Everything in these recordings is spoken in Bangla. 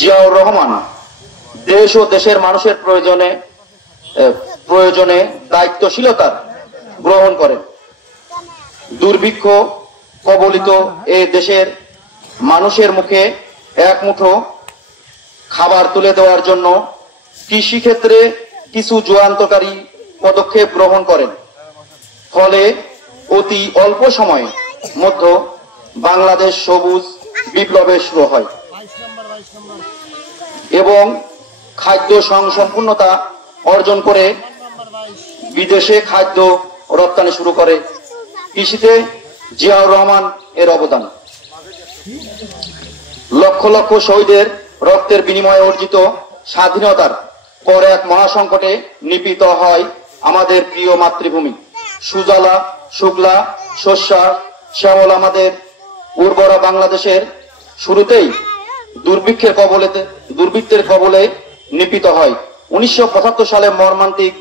জিয়াউর রহমান দেশ ও দেশের মানুষের প্রয়োজনে দায়িত্বশীলতা গ্রহণ করেন। দুর্ভিক্ষ কবলিত এ দেশের মানুষের মুখে এক মুঠো খাবার তুলে দেওয়ার জন্য কৃষি ক্ষেত্রে কিছু যুগান্তকারী পদক্ষেপ গ্রহণ করেন। ফলে অতি অল্প সময়ে মধ্যে বাংলাদেশ সবুজ বিপ্লবের শুরু হয় এবং খাদ্য স্বয়ংসম্পূর্ণতা অর্জন করে বিদেশে খাদ্য রপ্তানি শুরু করে। কৃষিতে জিয়াউর রহমান এর অবদান। লক্ষ লক্ষ শহীদের রক্তের বিনিময়ে অর্জিত স্বাধীনতার পর এক মহাসংকটে নিপীড়িত হয় আমাদের প্রিয় মাতৃভূমি। সুজলা শুক্লা শস্যা শ্যামল আমাদের উর্বরা বাংলাদেশের শুরুতেই দুর্ভিক্ষের কবলে নিপীড়িত হয়। 1975 সালে মর্মান্তিক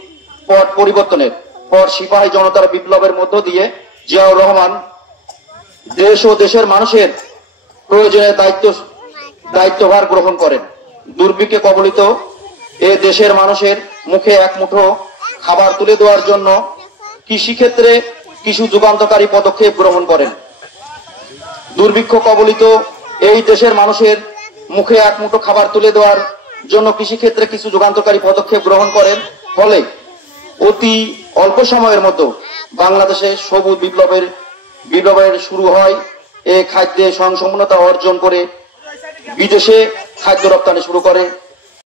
পট পরিবর্তনের পর সিপাহী জনতার বিপ্লবের মধ্য দিয়ে জিয়াউর রহমান দেশ ও দেশের মানুষের প্রয়োজনে দায়িত্বভার গ্রহণ করেন। দুর্ভিক্ষে কবলিত এ দেশের মানুষের মুখে এক মুঠো খাবার তুলে দেওয়ার জন্য কৃষিক্ষেত্রে কিছু যুগান্তকারী পদক্ষেপ গ্রহণ করেন। দুর্ভিক্ষ কবলিত এই দেশের মানুষের মুখে এক মুঠো খাবার তুলে দেওয়ার জন্য কৃষিক্ষেত্রে কিছু যুগান্তকারী পদক্ষেপ গ্রহণ করেন। ফলে অতি অল্প সময়ের মতো বাংলাদেশে সবুজ বিপ্লবের শুরু হয়। এ খাদ্যে স্বয়ংসম্পূর্ণতা অর্জন করে বিদেশে খাদ্য রপ্তানি শুরু করে।